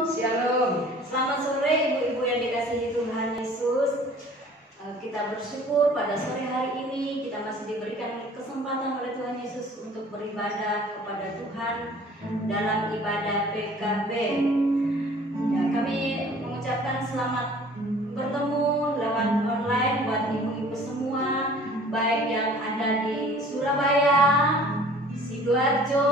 Shalom. Selamat sore ibu-ibu yang dikasihi Tuhan Yesus. Kita bersyukur pada sore hari ini kita masih diberikan kesempatan oleh Tuhan Yesus untuk beribadah kepada Tuhan dalam ibadah PKB. Ya, kami mengucapkan selamat bertemu lewat online buat ibu-ibu semua, baik yang ada di Surabaya, Sidoarjo,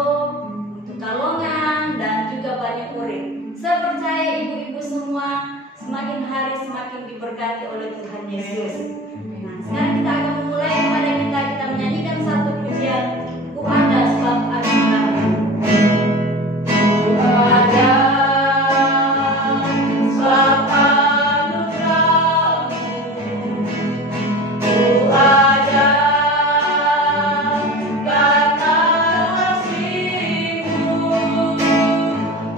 untuk Kalongan, dan juga Banyuwangi. Saya percaya ibu-ibu semua semakin hari semakin diberkati oleh Tuhan Yesus. Nah, sekarang kita akan memulai kepada kita menyanyikan satu pujian. Ku ada sebab anugerah. Ku ada sebab anugerah-Mu. Ku ada karena kasih-Mu.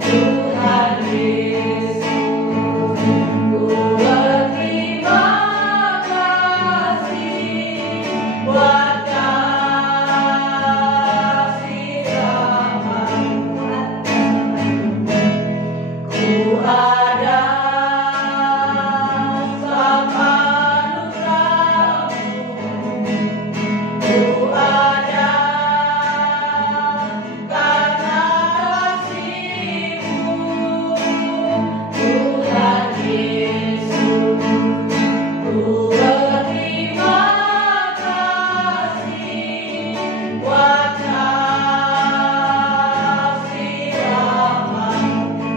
Tuhan Yesus, ku berterima kasih buat kasih rahmat-Mu. Ku ada sebab anugerah-Mu. Ku ada karena kasih-Mu. Tuhan Yesus, ku berterima kasih buat kasih rahmat-Mu.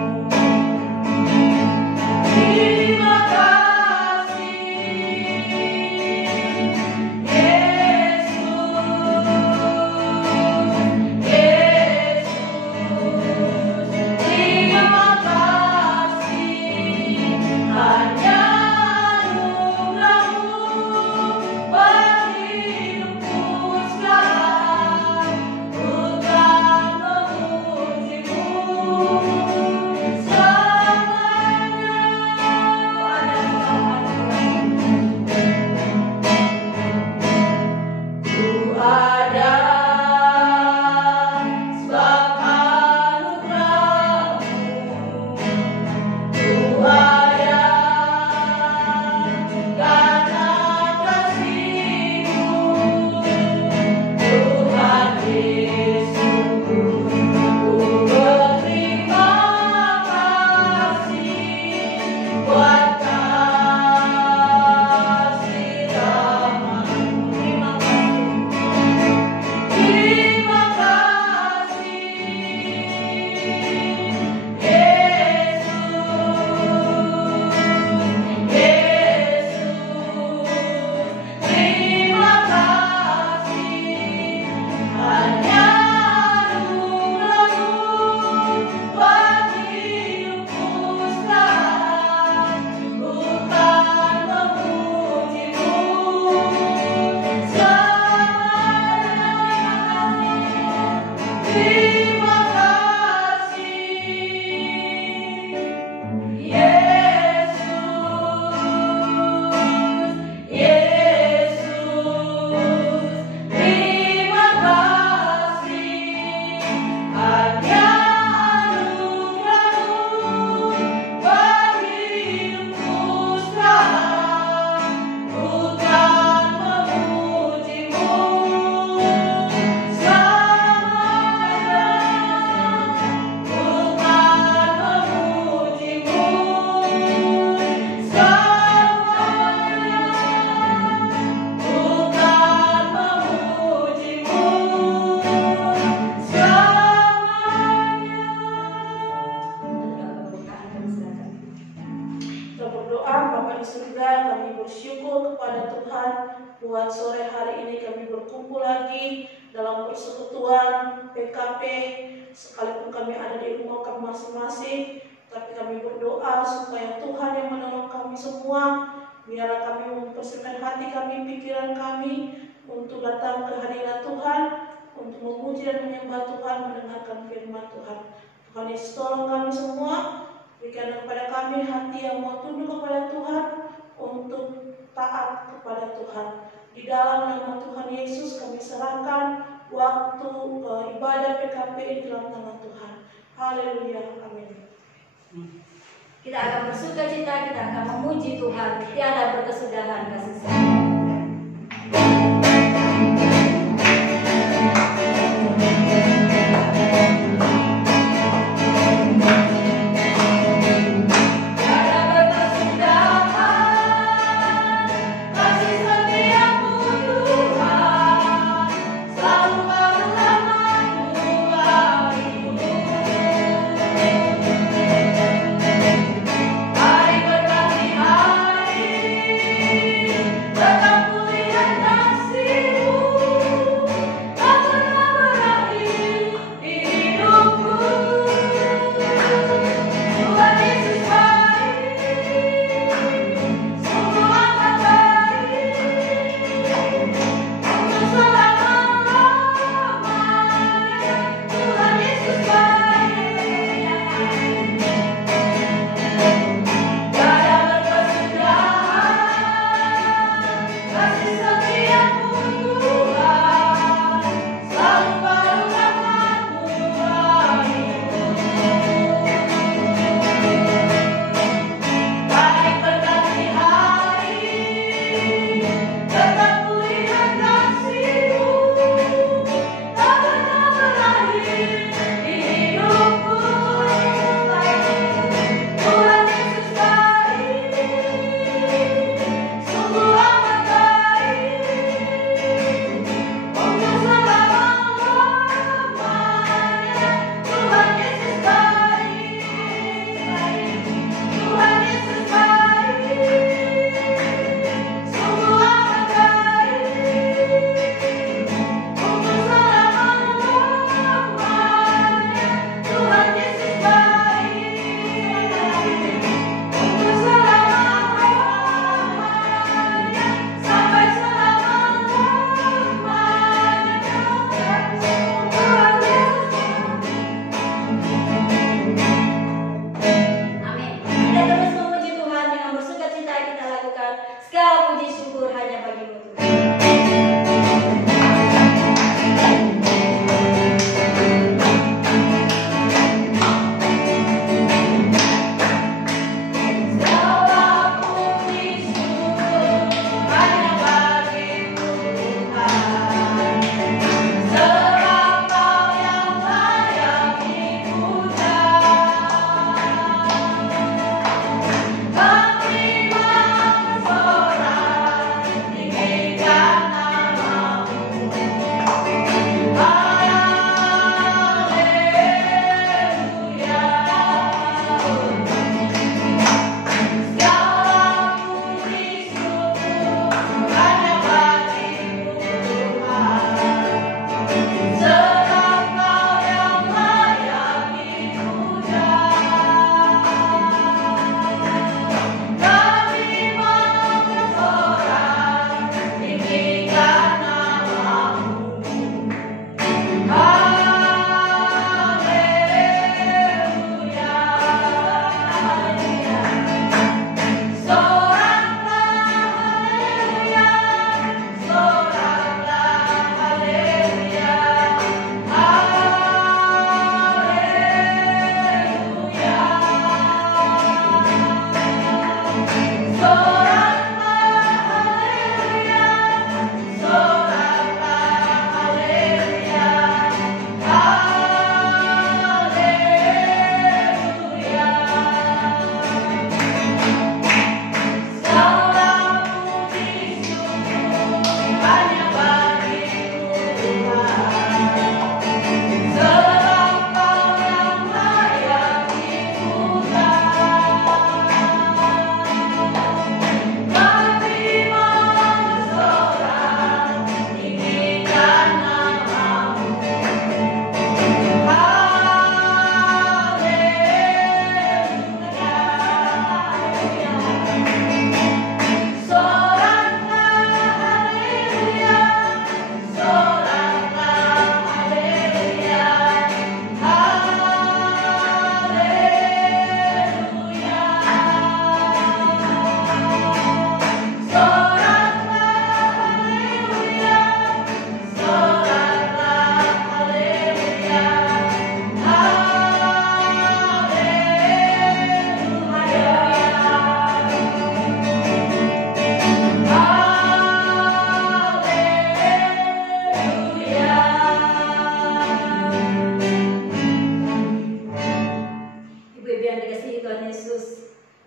Terima kasih Yesus, terima kasih hanya anugerah-Mu bagi hidupku sekarang. Ku kan memuji-Mu selamanya. Ku ada sebab anugerah-Mu. Ku ada karena kasih-Mu. Tuhan Yesus, ku berterima kasih buat kasih rahmat-Mu. Terima kasih Yesus, terima kasih hanya anugerah-Mu bagi hidupku sekarang. Ku kan memuji-Mu selamanya. Terima kasih Yesus, terima kasih hanya anugerah-Mu bagi hidupku sekarang. Ku kan memuji-Mu selamanya. Ku kan memuji-Mu selamanya. Ku kan memuji-Mu selamanya. Kita berdoa. Bapa di surga, kami bersyukur kepada Tuhan buat sore hari ini kami berkumpul lagi dalam persekutuan PKP. Sekalipun kami ada di rumah kami masing-masing, tapi kami berdoa supaya Tuhan yang menolong kami semua. Biarlah kami mempersiapkan hati kami, pikiran kami untuk datang ke hadirat Tuhan, untuk memuji dan menyembah Tuhan, mendengarkan firman Tuhan. Tuhan Yesus, tolong kami semua. Berikan kepada kami hati yang mau tunduk kepada Tuhan, untuk taat kepada Tuhan. Di dalam nama Tuhan Yesus kami serahkan waktu ibadah PKP di dalam tangan Tuhan. Haleluya, amin. Kita akan bersuka cita, kita akan memuji Tuhan, tiada berkesudahan kasih sayang. Hari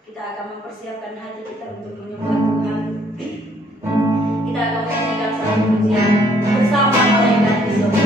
kita akan mempersiapkan hati kita untuk menyembah Tuhan. Kita akan menyanyikan satu pujian bersama malaikat di surga.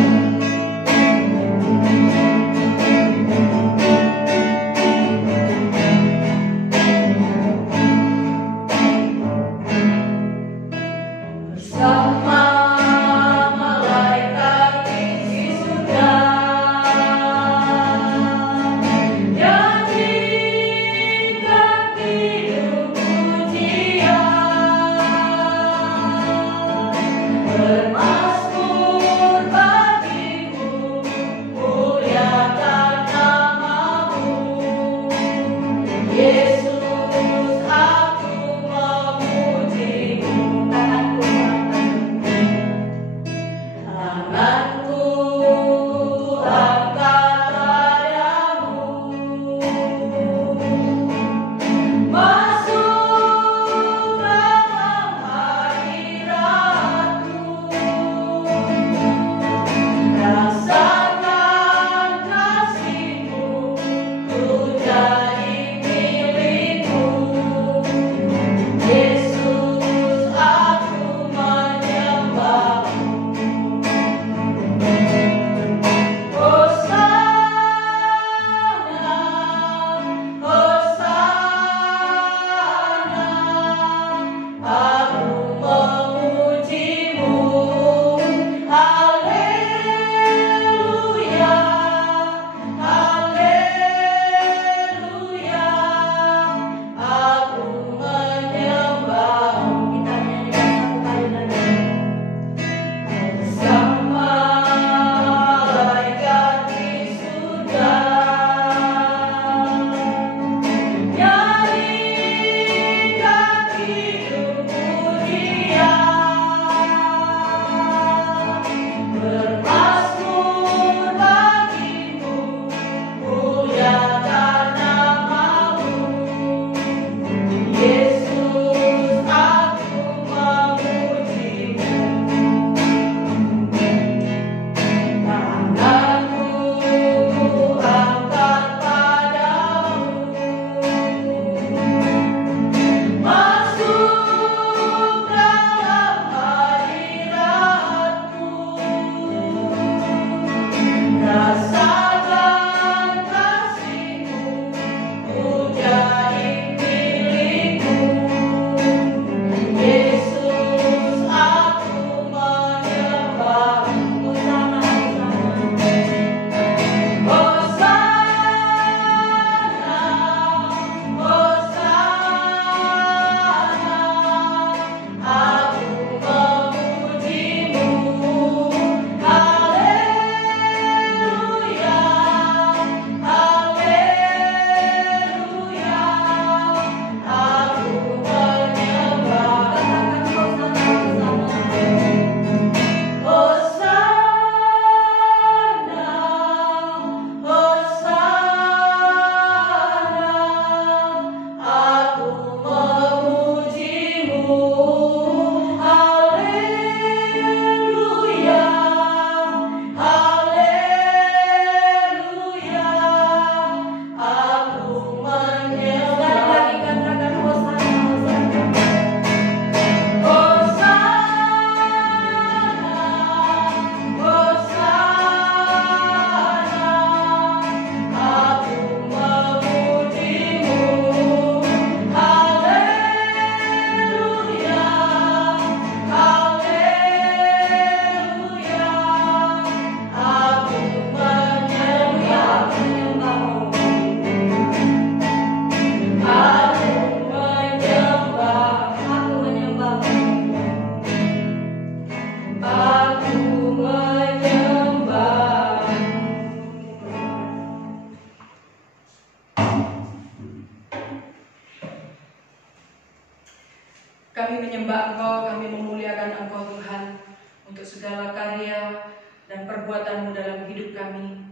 Kami menyembah Engkau, kami memuliakan Engkau Tuhan untuk segala karya dan perbuatan-Mu dalam hidup kami.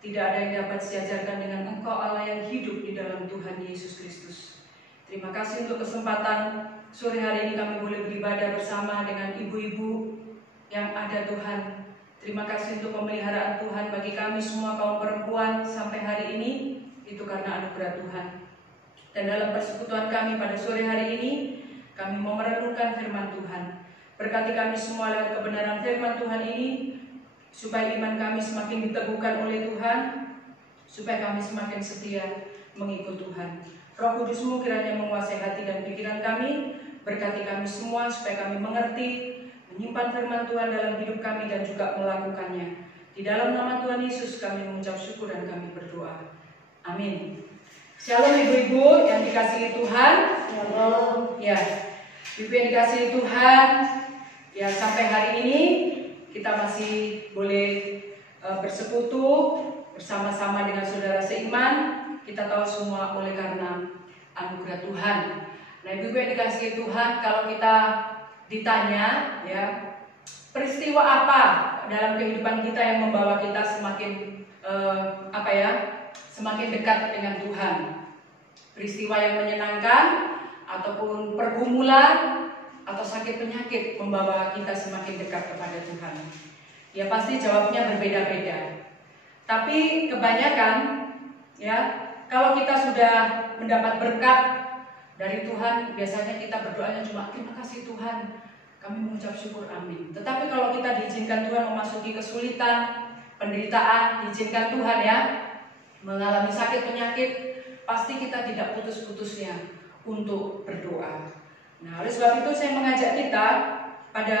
Tidak ada yang dapat sejajarkan dengan Engkau Allah yang hidup di dalam Tuhan Yesus Kristus. Terima kasih untuk kesempatan sore hari ini kami boleh beribadah bersama dengan ibu-ibu yang ada Tuhan. Terima kasih untuk pemeliharaan Tuhan bagi kami semua kaum perempuan sampai hari ini, itu karena anugerah Tuhan. Dan dalam persekutuan kami pada sore hari ini, kami mau merenungkan firman Tuhan. Berkati kami semua lewat kebenaran firman Tuhan ini, supaya iman kami semakin diteguhkan oleh Tuhan, supaya kami semakin setia mengikut Tuhan. Roh Kudus-Mu kiranya menguasai hati dan pikiran kami, berkati kami semua supaya kami mengerti, menyimpan firman Tuhan dalam hidup kami dan juga melakukannya. Di dalam nama Tuhan Yesus kami mengucap syukur dan kami berdoa. Amin. Shalom ibu-ibu yang dikasihi Tuhan. Shalom. Ya, ibu yang dikasihi Tuhan. Ya, sampai hari ini kita masih boleh bersekutu bersama-sama dengan saudara seiman. Kita tahu semua oleh karena anugerah Tuhan. Nah, ibu yang dikasihi Tuhan, kalau kita ditanya, ya, peristiwa apa dalam kehidupan kita yang membawa kita semakin semakin dekat dengan Tuhan? Peristiwa yang menyenangkan ataupun pergumulan atau sakit penyakit membawa kita semakin dekat kepada Tuhan? Ya, pasti jawabnya berbeda-beda. Tapi kebanyakan, ya, kalau kita sudah mendapat berkat dari Tuhan, biasanya kita berdoanya cuma terima kasih Tuhan, kami mengucap syukur, amin. Tetapi kalau kita diizinkan Tuhan memasuki kesulitan, penderitaan, diizinkan Tuhan, ya, mengalami sakit penyakit, pasti kita tidak putus-putusnya untuk berdoa. Nah, oleh sebab itu saya mengajak kita pada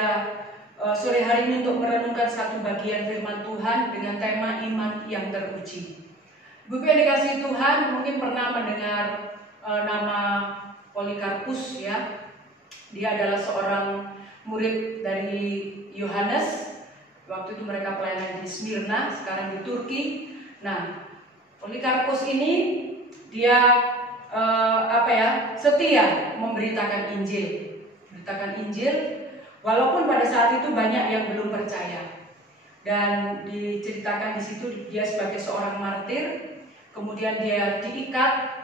sore hari ini untuk merenungkan satu bagian firman Tuhan dengan tema iman yang teruji. Ibu yang dikasihi Tuhan, mungkin pernah mendengar nama Polikarpus, ya. Dia adalah seorang murid dari Yohanes. Waktu itu mereka pelayanan di Smyrna, sekarang di Turki. Nah, Polikarpus ini dia setia memberitakan Injil, walaupun pada saat itu banyak yang belum percaya. Dan diceritakan di situ dia sebagai seorang martir, kemudian dia diikat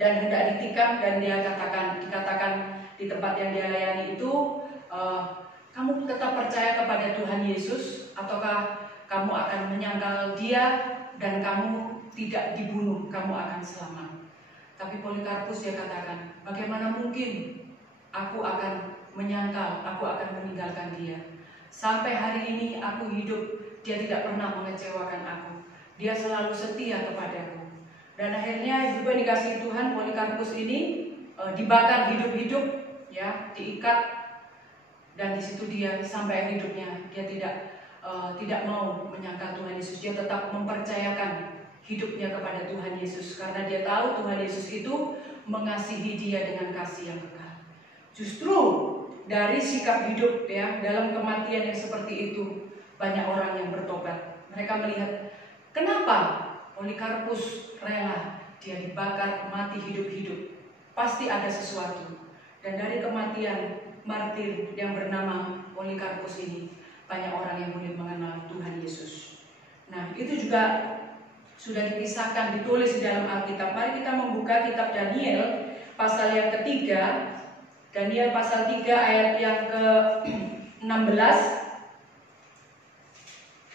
dan hendak ditikam, dan dia dikatakan di tempat yang dia layani itu, kamu tetap percaya kepada Tuhan Yesus ataukah kamu akan menyangkal Dia dan kamu tidak dibunuh, kamu akan selamat. Tapi Polikarpus dia katakan, bagaimana mungkin aku akan menyangkal, aku akan meninggalkan Dia. Sampai hari ini aku hidup, Dia tidak pernah mengecewakan aku. Dia selalu setia kepadaku. Dan akhirnya ibu yang dikasihi Tuhan, Polikarpus ini dibakar hidup-hidup, ya, diikat, dan di situ dia sampai hidupnya dia tidak mau menyangkal Tuhan Yesus. Dia tetap mempercayakan hidupnya kepada Tuhan Yesus karena dia tahu Tuhan Yesus itu mengasihi dia dengan kasih yang kekal. Justru dari sikap hidup, ya, dalam kematian yang seperti itu, banyak orang yang bertobat. Mereka melihat, kenapa Polikarpus rela dia dibakar, mati hidup-hidup? Pasti ada sesuatu. Dan dari kematian martir yang bernama Polikarpus ini, banyak orang yang boleh mengenal Tuhan Yesus. Nah, itu juga sudah dikisahkan, ditulis di dalam Alkitab. Mari kita membuka kitab Daniel pasal yang ketiga. Daniel pasal 3 ayat yang ke-16.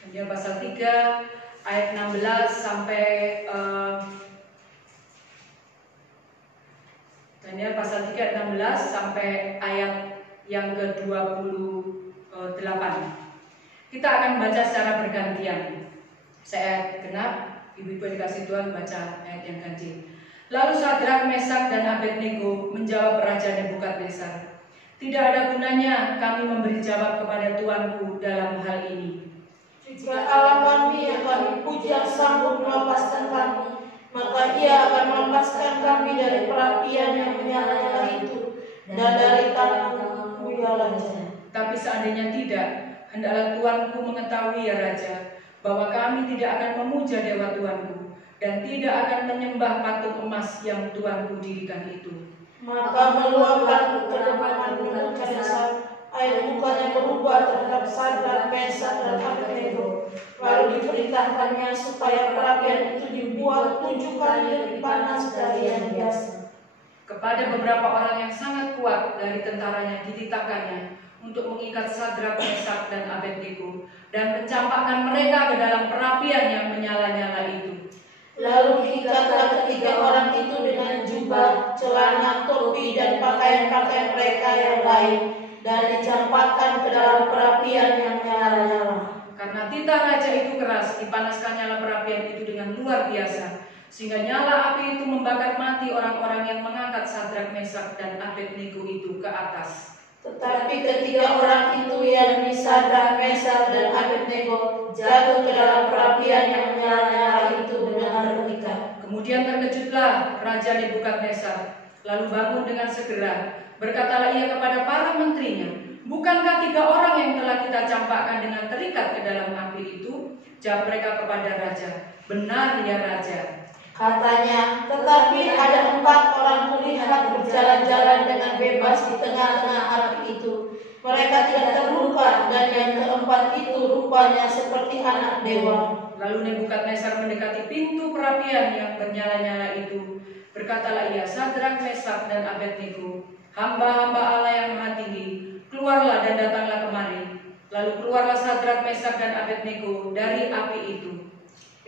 Daniel pasal 3 ayat 16 sampai Daniel pasal 3 ayat 16 sampai ayat yang ke-28. Kita akan baca secara bergantian. Saya genap, ibu-ibu dikasih Tuhan baca ayat yang ganjil. Lalu Sadrak, Mesak, dan Abednego menjawab Raja Nebukadnezar, tidak ada gunanya kami memberi jawab kepada Tuanku dalam hal ini. Jika Allah kami yang kami puja sanggup melepaskan kami, maka Ia akan melepaskan kami dari perapian yang menyala-nyala itu dan dari tanganmu, ya Raja. Tapi seandainya tidak, hendaklah Tuanku mengetahui, ya Raja, bahwa kami tidak akan memuja dewa Tuanku dan tidak akan menyembah patung emas yang Tuanku dirikan itu. Maka meluapkan ke depan Nebukadnezar air mukanya berubah terhadap Sadrak, Mesak, dan Abednego. Lalu diperintahkannya supaya perapian itu dibuat 7 kali lebih panas dari yang biasa. Kepada beberapa orang yang sangat kuat dari tentaranya dititahkannya untuk mengikat Sadrak, Mesak, dan Abednego dan mencampakkan mereka ke dalam perapian yang menyala-nyala itu. Lalu diikatlah ketiga orang itu dengan jubah, celana, topi, dan pakaian-pakaian mereka yang lain, dan dicampakkan ke dalam perapian yang menyala-nyala. Karena titah raja itu keras, dipanaskan nyala perapian itu dengan luar biasa, sehingga nyala api itu membakar mati orang-orang yang mengangkat Sadrak, Mesak, dan Abednego itu ke atas. Tetapi ketiga orang itu, yakni Sadrak, Mesak, dan Abednego, jatuh ke dalam perapian yang menyala-nyala itu dengan terikat. Kemudian terkejutlah Raja Nebukadnezar, lalu bangun dengan segera. Berkatalah ia kepada para menterinya, "Bukankah tiga orang yang telah kita campakkan dengan terikat ke dalam api itu?" Jawab mereka kepada raja, "Benar ya Raja." Katanya, tetapi ada 4 orang kulihat berjalan-jalan dengan bebas di tengah-tengah api itu. Mereka tidak terluka, dan yang keempat itu rupanya seperti anak dewa. Lalu Nebukadnezar mendekati pintu perapian yang bernyala-nyala itu. Berkatalah ia, "Sadrak, Mesak, dan Abednego, hamba-hamba Allah yang Maha Tinggi, keluarlah dan datanglah kemari." Lalu keluarlah Sadrak, Mesak, dan Abednego dari api itu.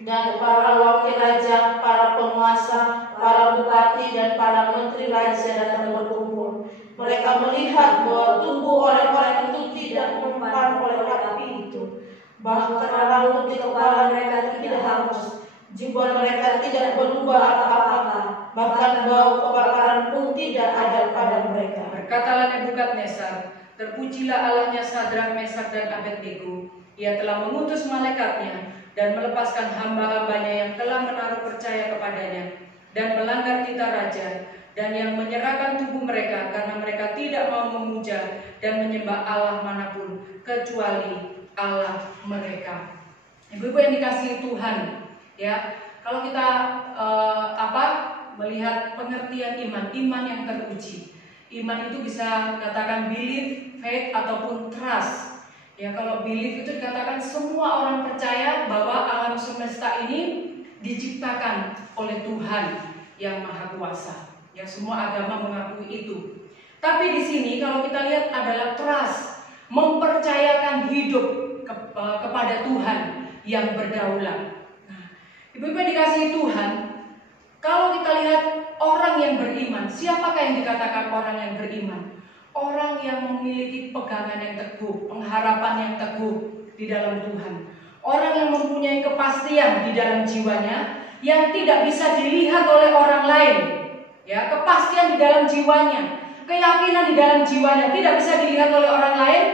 Dan para wakil raja, para penguasa, para bupati, dan para menteri raja datang berkumpul. Mereka melihat bahwa tubuh orang-orang itu tidak mempan oleh api itu. Bahkan rambut di kepala mereka tidak hangus, jubah mereka tidak berubah apa-apa, bahkan bau kebakaran pun tidak ada pada mereka. Berkatalah Nebukadnezar, "Terpujilah Allahnya Sadrak, Mesak, dan Abednego. Ia telah mengutus malaikatnya dan melepaskan hamba-hambanya yang telah menaruh percaya kepadanya dan melanggar titah raja, dan yang menyerahkan tubuh mereka karena mereka tidak mau memuja dan menyembah Allah manapun kecuali Allah mereka." Ibu-ibu yang dikasihi Tuhan, ya, kalau kita melihat pengertian iman yang teruji, iman itu bisa katakan belief, faith, ataupun trust. Ya, kalau belief itu dikatakan semua orang percaya bahwa alam semesta ini diciptakan oleh Tuhan yang Maha Kuasa. Ya, semua agama mengakui itu. Tapi di sini kalau kita lihat adalah trust, mempercayakan hidup kepada Tuhan yang berdaulat. Nah, ibu-ibu yang dikasihi Tuhan, kalau kita lihat orang yang beriman, siapakah yang dikatakan orang yang beriman? Orang yang memiliki pegangan yang teguh, pengharapan yang teguh di dalam Tuhan. Orang yang mempunyai kepastian di dalam jiwanya yang tidak bisa dilihat oleh orang lain. Ya, kepastian di dalam jiwanya, keyakinan di dalam jiwanya tidak bisa dilihat oleh orang lain,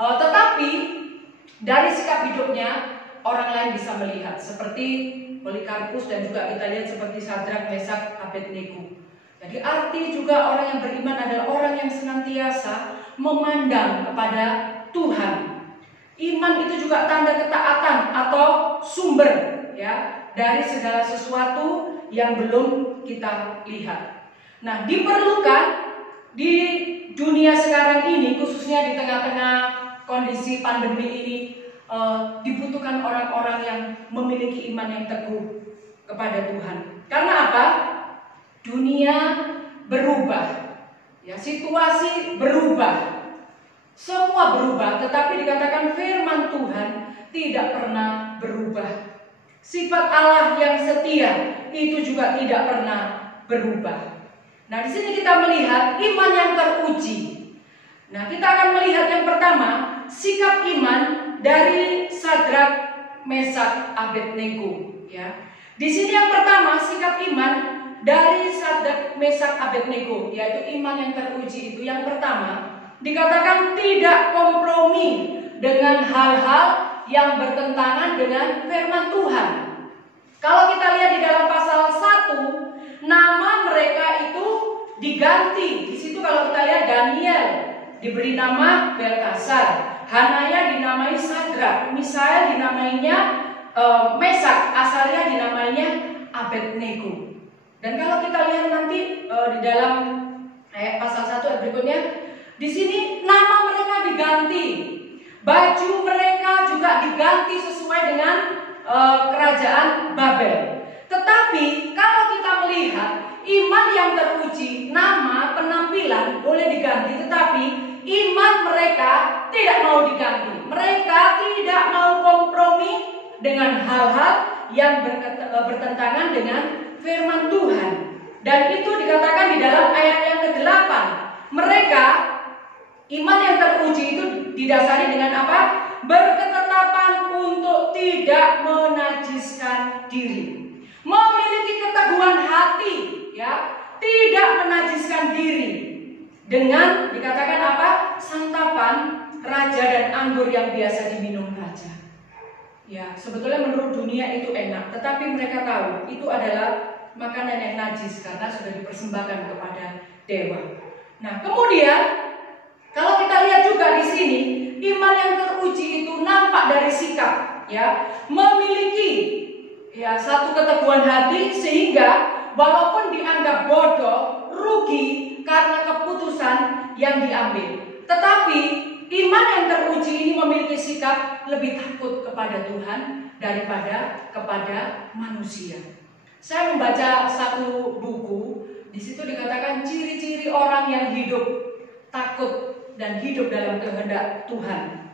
tetapi dari sikap hidupnya orang lain bisa melihat. Seperti Polikarpus dan juga kita lihat seperti Sadrak, Mesak, Abednego. Jadi arti juga orang yang beriman adalah orang yang senantiasa memandang kepada Tuhan. Iman itu juga tanda ketaatan atau sumber, ya, dari segala sesuatu yang belum kita lihat. Nah, diperlukan di dunia sekarang ini, khususnya di tengah-tengah kondisi pandemi ini, dibutuhkan orang-orang yang memiliki iman yang teguh kepada Tuhan. Karena apa? Dunia berubah, ya, situasi berubah, semua berubah, tetapi dikatakan firman Tuhan tidak pernah berubah. Sifat Allah yang setia itu juga tidak pernah berubah. Nah, di sini kita melihat iman yang teruji. Nah, kita akan melihat yang pertama, sikap iman dari Sadrak, Mesak, Abednego, ya. Di sini yang pertama, sikap iman dari Sadrak, Mesak, Abednego, yaitu iman yang teruji itu. Yang pertama, dikatakan tidak kompromi dengan hal-hal yang bertentangan dengan firman Tuhan. Kalau kita lihat di dalam pasal 1, nama mereka itu diganti. Di situ kalau kita lihat Daniel diberi nama Belkasar, Hanaya dinamai Sadrak, Misael dinamainya Mesak, Asaria dinamainya Abednego. Dan kalau kita lihat nanti di dalam pasal 1 ayat berikutnya, di sini nama mereka diganti, baju mereka juga diganti sesuai dengan kerajaan Babel. Tetapi kalau kita melihat iman yang teruji, nama, penampilan boleh diganti, tetapi iman mereka tidak mau diganti. Mereka tidak mau kompromi dengan hal-hal yang bertentangan dengan firman Tuhan. Dan itu dikatakan di dalam ayat yang ke-8. Mereka, iman yang teruji itu didasari dengan apa? Berketetapan untuk tidak menajiskan diri, memiliki keteguhan hati, ya, tidak menajiskan diri dengan dikatakan apa? Santapan raja dan anggur yang biasa diminum raja. Ya, sebetulnya menurut dunia itu enak, tetapi mereka tahu itu adalah makanan yang najis karena sudah dipersembahkan kepada dewa. Nah, kemudian kalau kita lihat juga di sini, iman yang teruji itu nampak dari sikap, ya, memiliki ya satu keteguhan hati sehingga walaupun dianggap bodoh, rugi karena keputusan yang diambil, tetapi iman yang teruji ini memiliki sikap lebih takut kepada Tuhan daripada kepada manusia. Saya membaca satu buku, di situ dikatakan ciri-ciri orang yang hidup takut dan hidup dalam kehendak Tuhan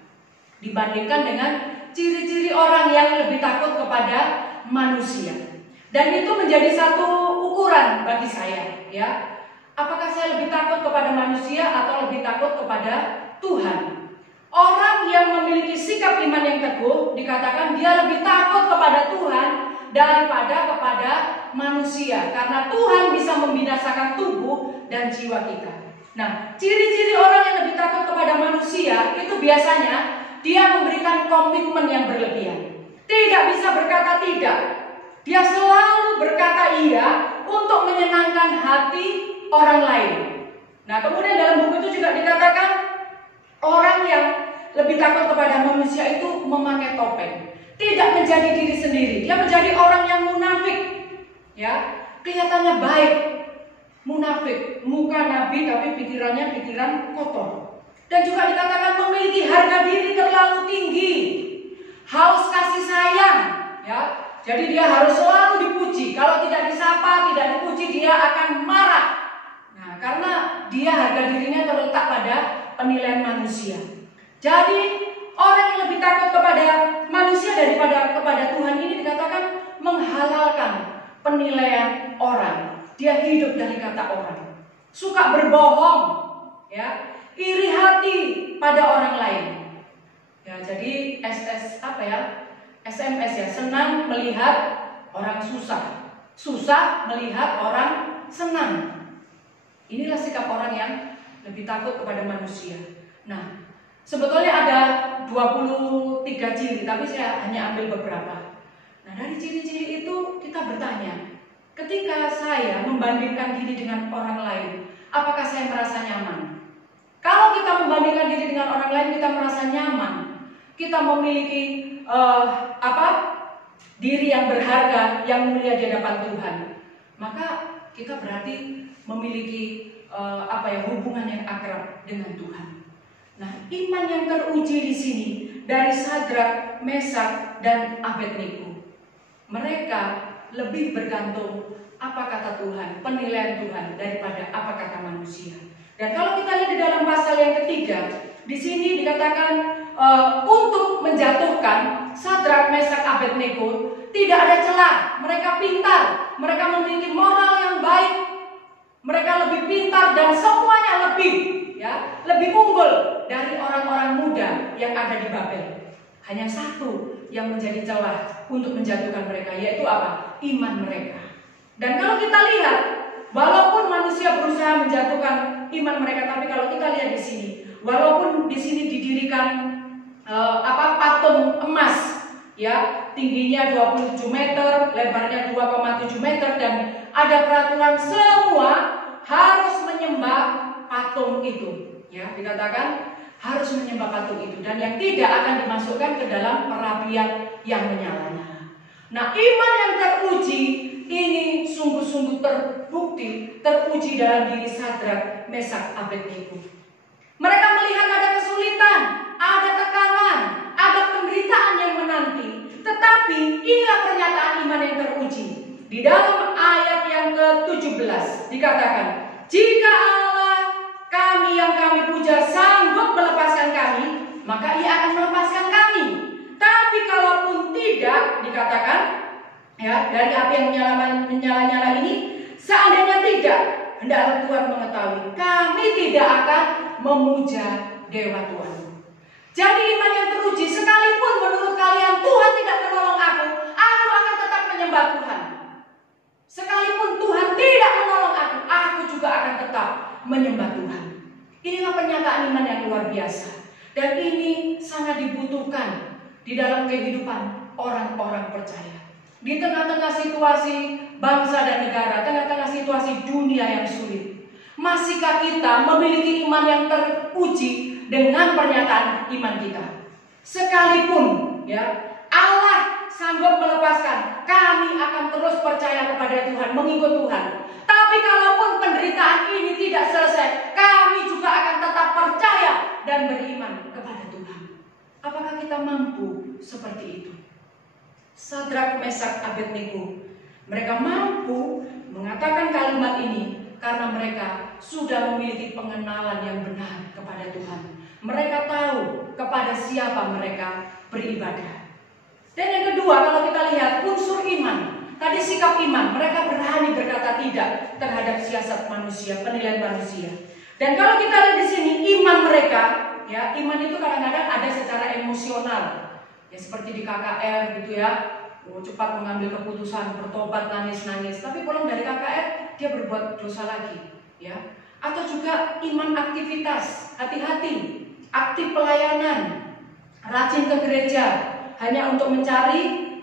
dibandingkan dengan ciri-ciri orang yang lebih takut kepada manusia. Dan itu menjadi satu ukuran bagi saya, ya. Apakah saya lebih takut kepada manusia atau lebih takut kepada Tuhan? Orang yang memiliki sikap iman yang teguh dikatakan dia lebih takut kepada Tuhan daripada kepada manusia, karena Tuhan bisa membinasakan tubuh dan jiwa kita. Nah, ciri-ciri orang yang lebih takut kepada manusia itu biasanya dia memberikan komitmen yang berlebihan, tidak bisa berkata tidak. Dia selalu berkata iya untuk menyenangkan hati orang lain. Nah, kemudian dalam buku itu juga dikatakan orang yang lebih takut kepada manusia itu memakai topeng, tidak menjadi diri sendiri. Dia menjadi orang yang munafik, ya, kelihatannya baik, munafik, muka nabi tapi pikirannya pikiran kotor. Dan juga dikatakan memiliki harga diri terlalu tinggi, haus kasih sayang, ya. Jadi dia harus selalu dipuji. Kalau tidak disapa, tidak dipuji, dia akan marah. Nah, karena dia harga dirinya terletak pada penilaian manusia. Jadi orang yang lebih takut kepada manusia daripada kepada Tuhan ini dikatakan menghalalkan penilaian orang. Dia hidup dari kata orang, suka berbohong, ya, iri hati pada orang lain. Ya, jadi SMS ya, senang melihat orang susah, susah melihat orang senang. Inilah sikap orang yang lebih takut kepada manusia. Nah, sebetulnya ada 23 ciri, tapi saya hanya ambil beberapa. Nah, dari ciri-ciri itu kita bertanya, ketika saya membandingkan diri dengan orang lain, apakah saya merasa nyaman? Kalau kita membandingkan diri dengan orang lain, kita merasa nyaman. Kita memiliki diri yang berharga, yang mulia di hadapan Tuhan. Maka kita berarti memiliki hubungan yang akrab dengan Tuhan. Nah, iman yang teruji di sini dari Sadrak, Mesak, dan Abednego. Mereka lebih bergantung apa kata Tuhan, penilaian Tuhan daripada apa kata manusia. Dan kalau kita lihat di dalam pasal yang ketiga, di sini dikatakan untuk menjatuhkan Sadrak, Mesak, Abednego tidak ada celah. Mereka pintar, mereka memiliki moral yang baik, mereka lebih pintar dan semuanya lebih unggul dari orang-orang muda yang ada di Babel. Hanya satu yang menjadi celah untuk menjatuhkan mereka, yaitu apa? Iman mereka. Dan kalau kita lihat, walaupun manusia berusaha menjatuhkan iman mereka, tapi kalau kita lihat di sini, walaupun di sini didirikan patung emas, ya, tingginya 27 meter, lebarnya 2,7 meter, dan ada peraturan semua harus menyembah patung itu, ya, dikatakan harus menyembah patung itu, dan yang tidak akan dimasukkan ke dalam perapian yang menyala-nyala. Nah, iman yang teruji ini sungguh-sungguh teruji dalam diri Sadrak, Mesak, Abednego. Mereka melihat ada kesulitan, ada tekanan, ada penderitaan yang menanti, tetapi inilah pernyataan iman yang teruji. Di dalam ayat yang ke-17 dikatakan, jika Allah kami yang kami puja sanggup melepaskan kami, maka Ia akan melepaskan kami. Tapi kalaupun tidak, dikatakan ya, dari api yang menyala-nyala ini, seandainya tidak, hendaklah Tuhan mengetahui, kami tidak akan memuja dewa Tuhan. Jadi iman yang teruji, sekalipun menurut kalian Tuhan tidak menolong aku akan tetap menyembah Tuhan. Sekalipun Tuhan tidak menolong aku juga akan tetap menyembah Tuhan. Inilah pernyataan iman yang luar biasa. Dan ini sangat dibutuhkan di dalam kehidupan orang-orang percaya. Di tengah-tengah situasi bangsa dan negara, tengah-tengah situasi dunia yang sulit, masihkah kita memiliki iman yang teruji dengan pernyataan iman kita? Sekalipun ya Allah sanggup melepaskan, kami akan terus percaya kepada Tuhan, mengikut Tuhan. Tapi kalaupun penderitaan ini tidak selesai, kami juga akan tetap percaya dan beriman kepada Tuhan. Apakah kita mampu seperti itu? Sadrak, Mesak, Abednego, mereka mampu mengatakan kalimat ini karena mereka sudah memiliki pengenalan yang benar kepada Tuhan. Mereka tahu kepada siapa mereka beribadah. Dan yang kedua, kalau kita lihat unsur iman, tadi sikap iman, mereka berani berkata tidak terhadap siasat manusia, penilaian manusia. Dan kalau kita lihat di sini, iman mereka, ya, iman itu kadang-kadang ada secara emosional, ya seperti di KKR gitu ya, cepat mengambil keputusan, bertobat, nangis-nangis. Tapi pulang dari KKR, dia berbuat dosa lagi, ya. Atau juga iman aktivitas, hati-hati, aktif pelayanan, rajin ke gereja, hanya untuk mencari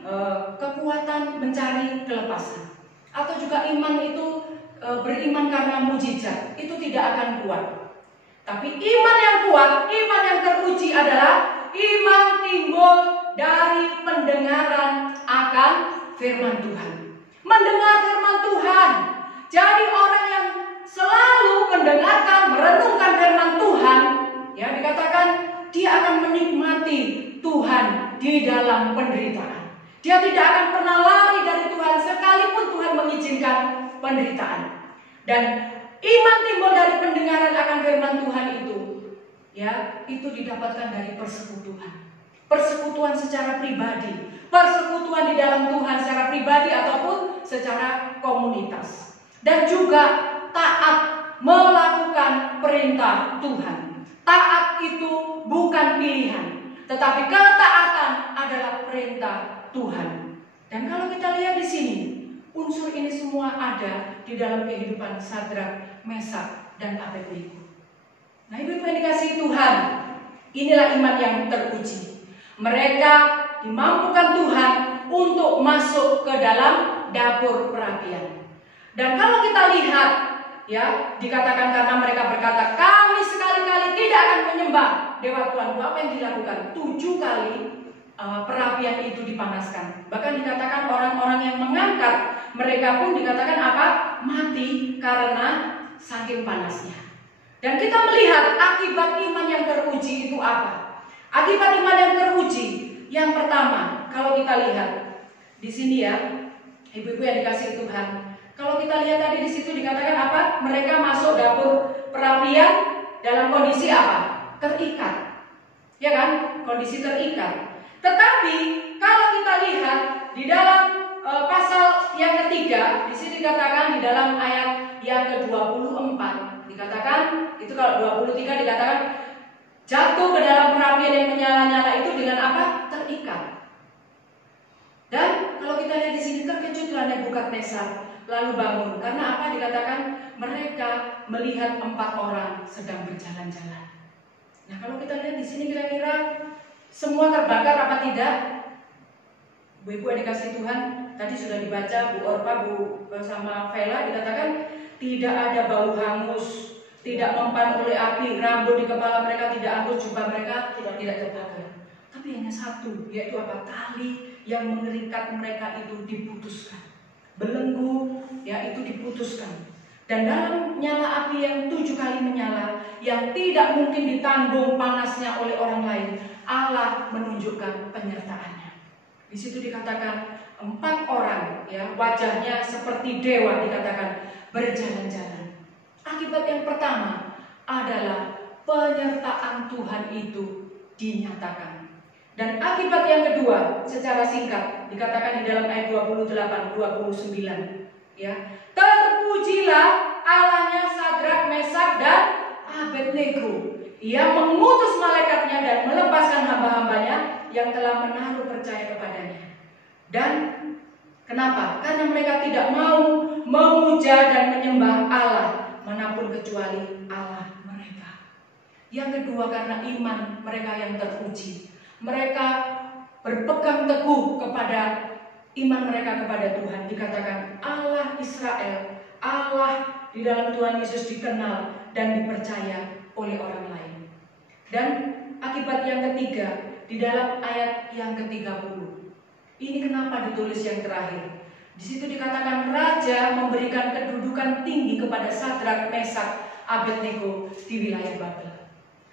kekuatan, mencari kelepasan. Atau juga iman itu beriman karena mujizat, itu tidak akan kuat. Tapi iman yang kuat, iman yang teruji adalah iman timbul dari pendengaran akan firman Tuhan. Mendengar firman Tuhan. Jadi orang yang selalu mendengarkan, merenungkan firman Tuhan, ya dikatakan dia akan menikmati Tuhan di dalam penderitaan. Dia tidak akan pernah lari dari Tuhan sekalipun Tuhan mengizinkan penderitaan. Dan iman timbul dari pendengaran akan firman Tuhan itu, ya, itu didapatkan dari persekutuan. Persekutuan secara pribadi, persekutuan di dalam Tuhan secara pribadi ataupun secara komunitas. Dan juga taat melakukan perintah Tuhan. Taat itu bukan pilihan, tetapi ketaatan adalah perintah Tuhan. Dan kalau kita lihat di sini, unsur ini semua ada di dalam kehidupan Sadrak, Mesak, dan Abednego. Nah, ibu-ibu yang dikasihi Tuhan, inilah iman yang teruji. Mereka dimampukan Tuhan untuk masuk ke dalam dapur perapian. Dan kalau kita lihat, ya, dikatakan karena mereka berkata, kami sekali-kali tidak akan menyembah dewa Tuhan. Apa yang dilakukan? 7 kali perapian itu dipanaskan. Bahkan dikatakan orang-orang yang mengangkat mereka pun dikatakan apa? Mati karena saking panasnya. Dan kita melihat akibat iman yang teruji itu apa? Akibat iman yang teruji yang pertama, kalau kita lihat di sini ya, ibu-ibu yang dikasihi Tuhan, kalau kita lihat tadi di situ dikatakan apa? Mereka masuk dapur perapian dalam kondisi apa? Terikat, ya kan? Kondisi terikat. Tetapi kalau kita lihat di dalam pasal yang ketiga, di sini dikatakan di dalam ayat yang ke-24 dikatakan, itu kalau 23 dikatakan jatuh ke dalam perapian yang menyala-nyala itu dengan apa? Terikat. Dan kalau kita lihat di sini terkejutlah Nebukadnezar lalu bangun. Karena apa? Dikatakan mereka melihat 4 orang sedang berjalan-jalan. Nah, kalau kita lihat di sini kira-kira semua terbakar apa tidak? Bu-ibu yang dikasih Tuhan, tadi sudah dibaca Bu Orpa, Bu sama Vela, dikatakan tidak ada bau hangus, tidak mempan oleh api, rambut di kepala mereka tidak hangus, jubah mereka tidak terbakar. Tapi hanya satu, yaitu apa? Tali yang mengikat mereka itu diputuskan. Belenggu, ya, itu diputuskan. Dan dalam nyala api yang 7 kali menyala, yang tidak mungkin ditanggung panasnya oleh orang lain, Allah menunjukkan penyertaannya. Di situ dikatakan 4 orang, ya, wajahnya seperti dewa, dikatakan berjalan-jalan. Akibat yang pertama adalah penyertaan Tuhan itu dinyatakan. Dan akibat yang kedua, secara singkat, dikatakan di dalam ayat 28-29, ya. Terpujilah Allahnya Sadrak, Mesak, dan Abednego. Ia mengutus malaikatnya dan melepaskan hamba-hambanya yang telah menaruh percaya kepadanya. Dan kenapa? Karena mereka tidak mau memuja dan menyembah Allah manapun kecuali Allah mereka. Yang kedua, karena iman mereka yang teruji. Mereka berpegang teguh kepada iman mereka kepada Tuhan. Dikatakan Allah Israel, Allah di dalam Tuhan Yesus dikenal dan dipercaya oleh orang lain. Dan akibat yang ketiga, di dalam ayat yang ke-30. Ini kenapa ditulis yang terakhir? Di situ dikatakan raja memberikan kedudukan tinggi kepada Sadrak, Mesak, Abednego di wilayah Babel.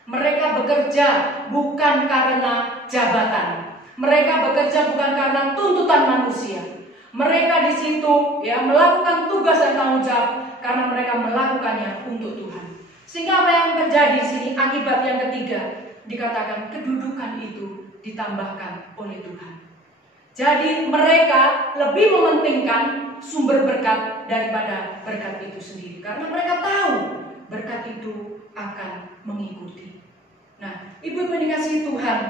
Mereka bekerja bukan karena jabatan. Mereka bekerja bukan karena tuntutan manusia. Mereka di situ melakukan tugas dan tanggung jawab karena mereka melakukannya untuk Tuhan. Sehingga apa yang terjadi di sini, akibat yang ketiga, dikatakan kedudukan itu ditambahkan oleh Tuhan. Jadi mereka lebih mementingkan sumber berkat daripada berkat itu sendiri. Karena mereka tahu berkat itu akan mengikuti. Nah, Ibu yang dikasihi Tuhan,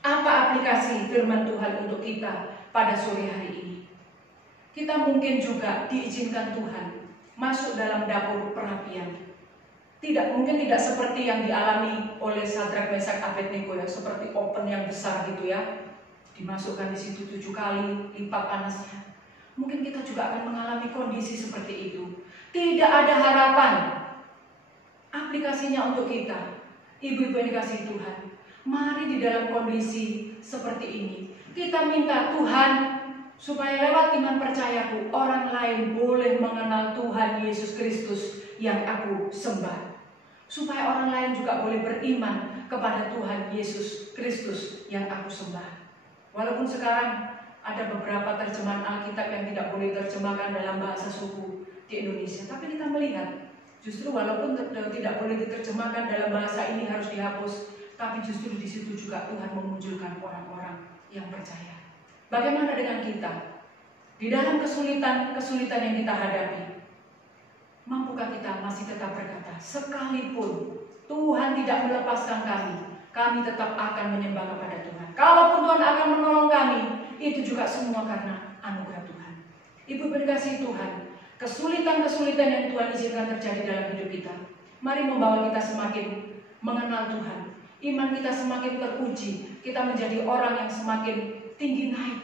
apa aplikasi firman Tuhan untuk kita pada sore hari ini? Kita mungkin juga diizinkan Tuhan masuk dalam dapur perapian. Mungkin tidak seperti yang dialami oleh Sadrak, Mesak, Abednego yang seperti oven yang besar gitu ya. Dimasukkan di situ 7 kali lipat panasnya. Mungkin kita juga akan mengalami kondisi seperti itu. Tidak ada harapan. Aplikasinya untuk kita, ibu-ibu yang dikasihi Tuhan, mari di dalam kondisi seperti ini kita minta Tuhan supaya lewat iman percayaku orang lain boleh mengenal Tuhan Yesus Kristus yang aku sembah. Supaya orang lain juga boleh beriman kepada Tuhan Yesus Kristus yang aku sembah. Walaupun sekarang ada beberapa terjemahan Alkitab yang tidak boleh terjemahkan dalam bahasa suku di Indonesia, tapi kita melihat justru walaupun tidak boleh diterjemahkan dalam bahasa ini harus dihapus, tapi justru di situ juga Tuhan memunculkan orang-orang yang percaya. Bagaimana dengan kita? Di dalam kesulitan yang kita hadapi, mampukah kita masih tetap berkata, sekalipun Tuhan tidak melepaskan kami tetap akan menyembah kepada Tuhan. Kalaupun Tuhan akan menolong kami, itu juga semua karena anugerah Tuhan. Ibu berkasih Tuhan, kesulitan-kesulitan yang Tuhan izinkan terjadi dalam hidup kita, mari membawa kita semakin mengenal Tuhan. Iman kita semakin teruji, kita menjadi orang yang semakin tinggi naik.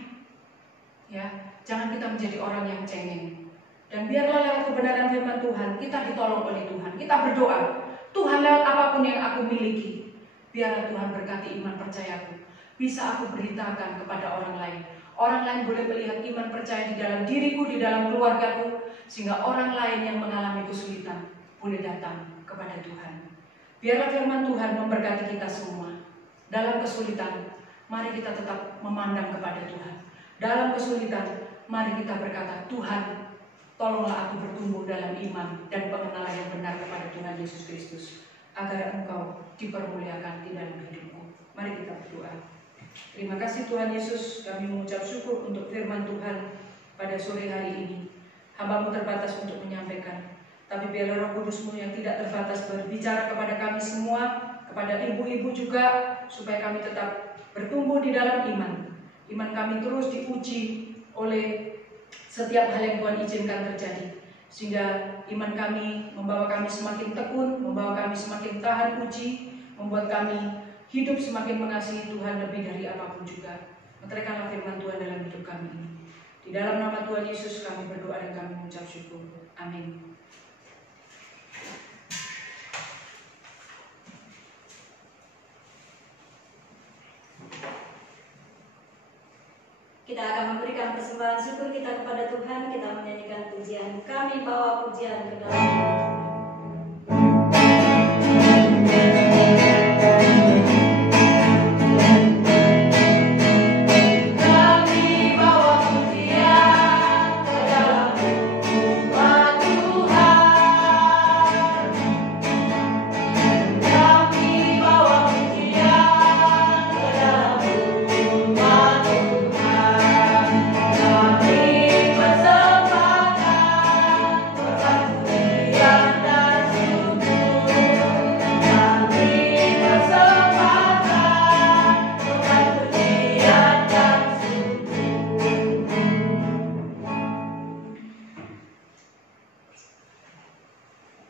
Ya, jangan kita menjadi orang yang cengeng. Dan biarlah lewat kebenaran firman Tuhan, kita ditolong oleh Tuhan. Kita berdoa, Tuhan lewat apapun yang aku miliki, biarlah Tuhan berkati iman percayaku. Bisa aku beritakan kepada orang lain. Orang lain boleh melihat iman percaya di dalam diriku, di dalam keluargaku, sehingga orang lain yang mengalami kesulitan boleh datang kepada Tuhan. Biarlah firman Tuhan memberkati kita semua. Dalam kesulitan, mari kita tetap memandang kepada Tuhan. Dalam kesulitan, mari kita berkata, Tuhan, tolonglah aku bertumbuh dalam iman dan pengenalan yang benar kepada Tuhan Yesus Kristus, agar Engkau dipermuliakan di dalam hidupku. Mari kita berdoa. Terima kasih Tuhan Yesus, kami mengucap syukur untuk firman Tuhan pada sore hari ini. Hamba-Mu terbatas untuk menyampaikan, tapi biarlah Roh Kudus-Mu yang tidak terbatas berbicara kepada kami semua, kepada ibu-ibu juga, supaya kami tetap bertumbuh di dalam iman. Iman kami terus diuji oleh setiap hal yang Tuhan izinkan terjadi, sehingga iman kami membawa kami semakin tekun, membawa kami semakin tahan uji, membuat kami hidup semakin mengasihi Tuhan lebih dari apapun juga. Meteraikanlah firman Tuhan dalam hidup kami ini. Di dalam nama Tuhan Yesus kami berdoa dan kami mengucap syukur. Amin. Kita akan memberikan persembahan syukur kita kepada Tuhan. Kita menyanyikan pujian. Kami bawa pujian ke dalam Tuhan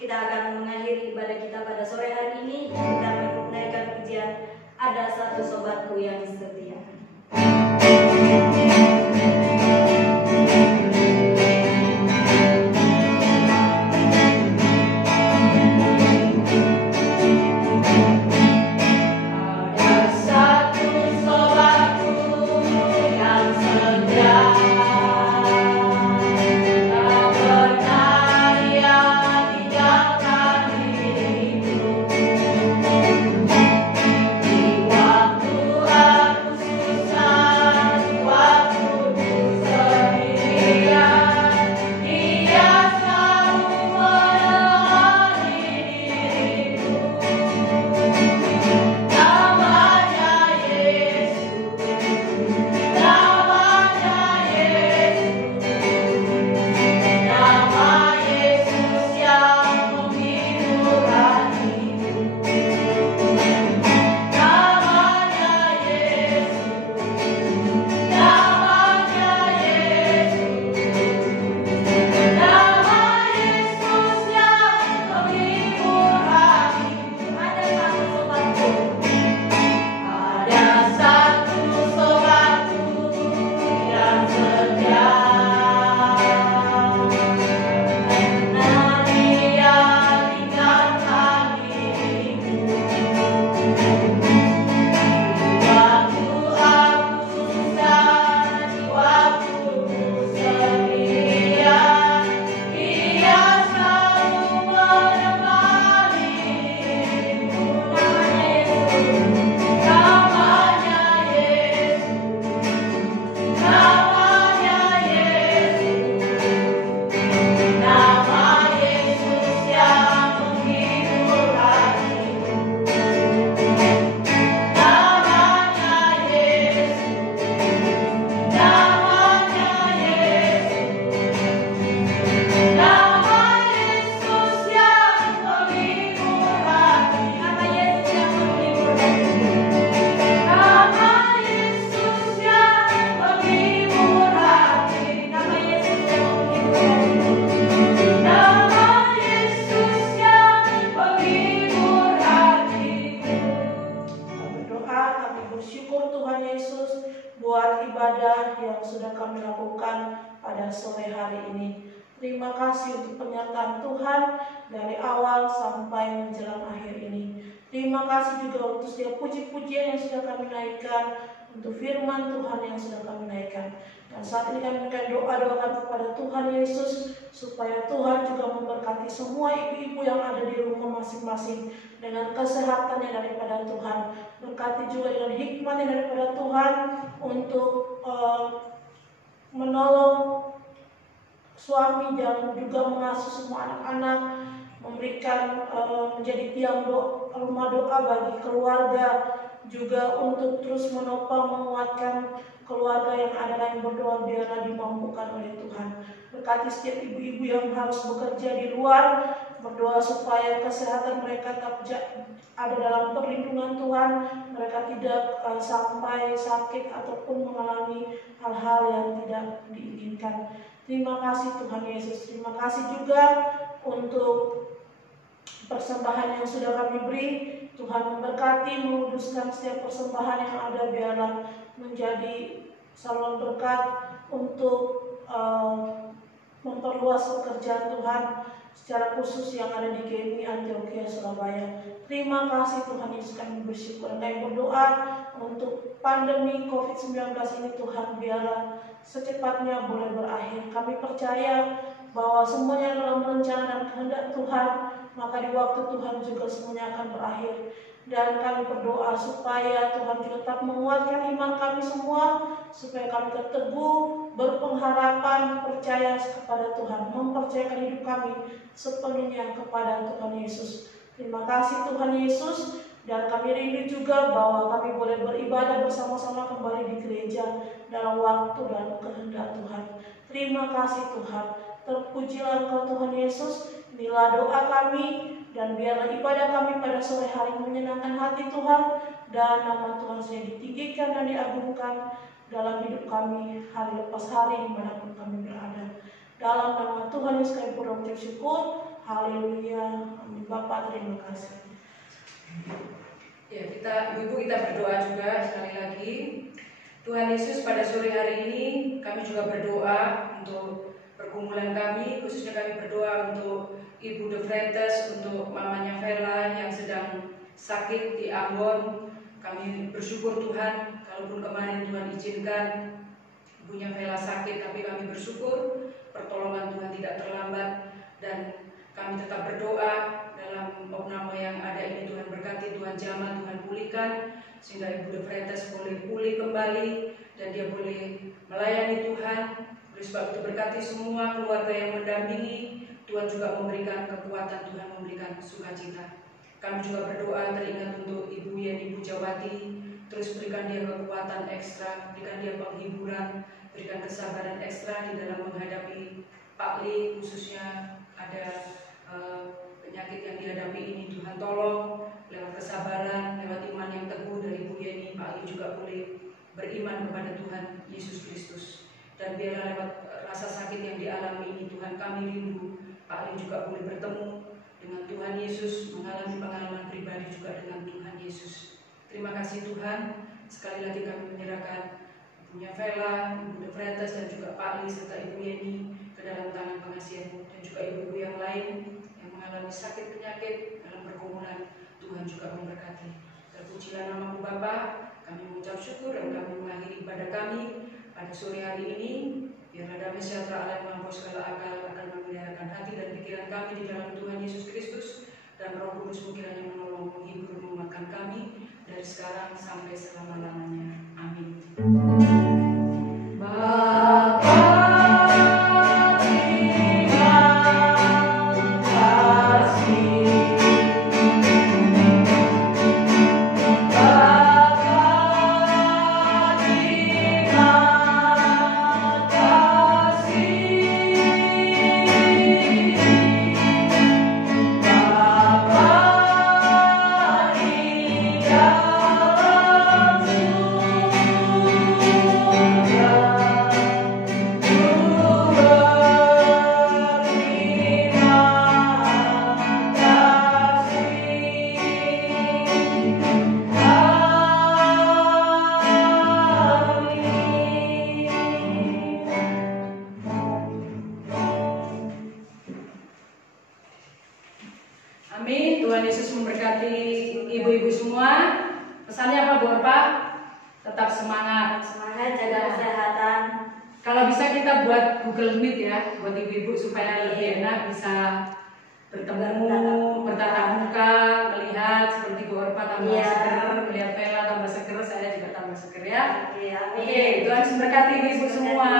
kita akan mengakhiri ibadah kita pada sore hari ini. Kita menaikkan pujian Ada Satu Sobatku Yang Setia. Terima kasih untuk penyertaan Tuhan dari awal sampai menjelang akhir ini. Terima kasih juga untuk setiap puji-pujian yang sudah kami naikkan, untuk firman Tuhan yang sudah kami naikkan. Dan saat ini kami akan doa-doakan kepada Tuhan Yesus, supaya Tuhan juga memberkati semua ibu-ibu yang ada di rumah masing-masing dengan kesehatannya daripada Tuhan. Berkati juga dengan hikmatnya daripada Tuhan untuk menolong suami dan juga mengasuh semua anak-anak, memberikan menjadi tiang rumah doa bagi keluarga, juga untuk terus menopang menguatkan keluarga yang ada yang berdoa biarlah dimampukan oleh Tuhan. Berkati setiap ibu-ibu yang harus bekerja di luar, berdoa supaya kesehatan mereka tetap ada dalam perlindungan Tuhan, mereka tidak sampai sakit ataupun mengalami hal-hal yang tidak diinginkan. Terima kasih Tuhan Yesus. Terima kasih juga untuk persembahan yang sudah kami beri. Tuhan memberkati, menguduskan setiap persembahan yang ada, biarlah menjadi saluran berkat untuk memperluas pekerjaan Tuhan secara khusus yang ada di GMI Antioquia Surabaya. Terima kasih Tuhan Yesus, kami bersyukur dan kami berdoa untuk pandemi COVID-19 ini Tuhan, biarlah secepatnya boleh berakhir. Kami percaya bahwa semuanya dalam rencana dan kehendak Tuhan, maka di waktu Tuhan juga semuanya akan berakhir. Dan kami berdoa supaya Tuhan juga tetap menguatkan iman kami semua, supaya kami tetap teguh, berpengharapan, percaya kepada Tuhan, mempercayakan hidup kami sepenuhnya kepada Tuhan Yesus. Terima kasih Tuhan Yesus. Dan kami rindu juga bahwa kami boleh beribadah bersama-sama kembali di gereja dalam waktu dan kehendak Tuhan. Terima kasih Tuhan. Terpujilah Engkau Tuhan Yesus. Inilah doa kami, dan biarlah ibadah kami pada sore hari menyenangkan hati Tuhan, dan nama Tuhan sudah ditinggikan dan diagungkan dalam hidup kami hari lepas hari dimanapun kami berada. Dalam nama Tuhan Yesus kami berdoa syukur. Haleluya. Amin. Bapak terima kasih. Ya, ibu-ibu kita berdoa juga sekali lagi. Tuhan Yesus, pada sore hari ini kami juga berdoa untuk pergumulan kami, khususnya kami berdoa untuk Ibu De Freitas, untuk mamanya Vela yang sedang sakit di Ambon. Kami bersyukur Tuhan, kalaupun kemarin Tuhan izinkan ibunya Vela sakit, tapi kami bersyukur pertolongan Tuhan tidak terlambat, dan kami tetap berdoa dalam opname yang ada ini. Tuhan berkati, Tuhan jamah, Tuhan pulihkan, sehingga Ibu De Freitas boleh pulih kembali dan dia boleh melayani Tuhan. Oleh sebab itu berkati semua keluarga yang mendampingi. Tuhan juga memberikan kekuatan, Tuhan memberikan sukacita. Kami juga berdoa teringat untuk Ibu Yeni Pujawati. Terus berikan dia kekuatan ekstra, berikan dia penghiburan, berikan kesabaran ekstra di dalam menghadapi Pak Li, khususnya ada penyakit yang dihadapi ini. Tuhan tolong lewat kesabaran, lewat iman yang teguh dari Ibu Yeni, Pak Li juga boleh beriman kepada Tuhan Yesus Kristus. Dan biarlah lewat rasa sakit yang dialami ini, Tuhan kami rindu Pak Li juga boleh bertemu dengan Tuhan Yesus, mengalami pengalaman pribadi juga dengan Tuhan Yesus. Terima kasih Tuhan. Sekali lagi kami menyerahkan Ibunya Vela, Ibu De Freitas, dan juga Pak Li serta Ibu Yeni ke dalam tangan pengasihan-Mu, dan juga ibu-ibu yang lain yang mengalami sakit penyakit dalam pergumulan. Tuhan juga memberkati. Terpujilah nama-Mu Bapa. Kami mengucap syukur dan kami mengakhiri ibadah kami pada sore hari ini. Biarlah damai sejahtera Allah yang melampaui segala akal akan memeliharakan hati dan pikiran kami di dalam Tuhan Yesus Kristus, dan Roh Kudus kiranya menolong, menghibur, menguatkan kami dari sekarang sampai selama-lamanya. Amin. Amin. Tuhan Yesus memberkati ibu-ibu semua. Pesannya apa Bu Orpa? Tetap semangat. Semangat, jaga kesehatan. Kalau bisa kita buat Google Meet ya, buat ibu-ibu supaya lebih enak bisa bertemu, bertatap muka, melihat seperti Bu Orpa tambah seger, melihat Vela tambah seger, saya juga tambah seger ya. Oke, Tuhan memberkati ibu semua.